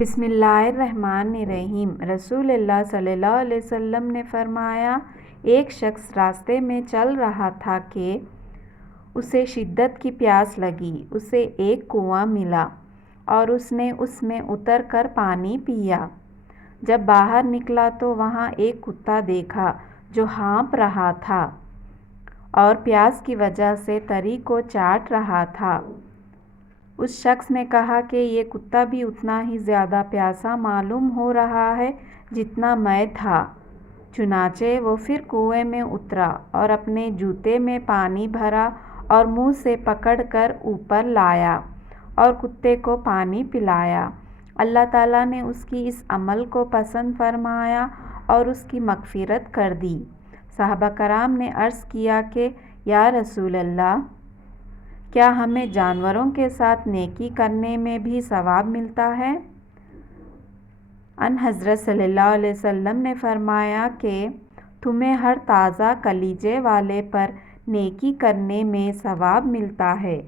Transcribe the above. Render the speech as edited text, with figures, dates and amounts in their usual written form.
بسم اللہ الرحمن الرحیم۔ رسول اللہ صلی اللہ علیہ وسلم نے فرمایا، ایک شخص راستے میں چل رہا تھا کہ اسے شدت کی پیاس لگی۔ اسے ایک کنواں ملا اور اس نے اس میں اتر کر پانی پیا۔ جب باہر نکلا تو وہاں ایک کتا دیکھا جو ہانپ رہا تھا اور پیاس کی وجہ سے تری کو چاٹ رہا تھا۔ اس شخص نے کہا کہ یہ کتا بھی اتنا ہی زیادہ پیاسا معلوم ہو رہا ہے جتنا میں تھا۔ چنانچہ وہ پھر کنویں میں اترا اور اپنے جوتے میں پانی بھرا اور منہ سے پکڑ کر اوپر لایا اور کتے کو پانی پلایا۔ اللہ تعالیٰ نے اس کی اس عمل کو پسند فرمایا اور اس کی مغفرت کر دی۔ صحابہ کرام نے عرض کیا کہ یا رسول اللہ، کیا ہمیں جانوروں کے ساتھ نیکی کرنے میں بھی ثواب ملتا ہے؟ ان حضرت صلی اللہ علیہ وسلم نے فرمایا کہ تمہیں ہر تازہ کلیجے والے پر نیکی کرنے میں ثواب ملتا ہے۔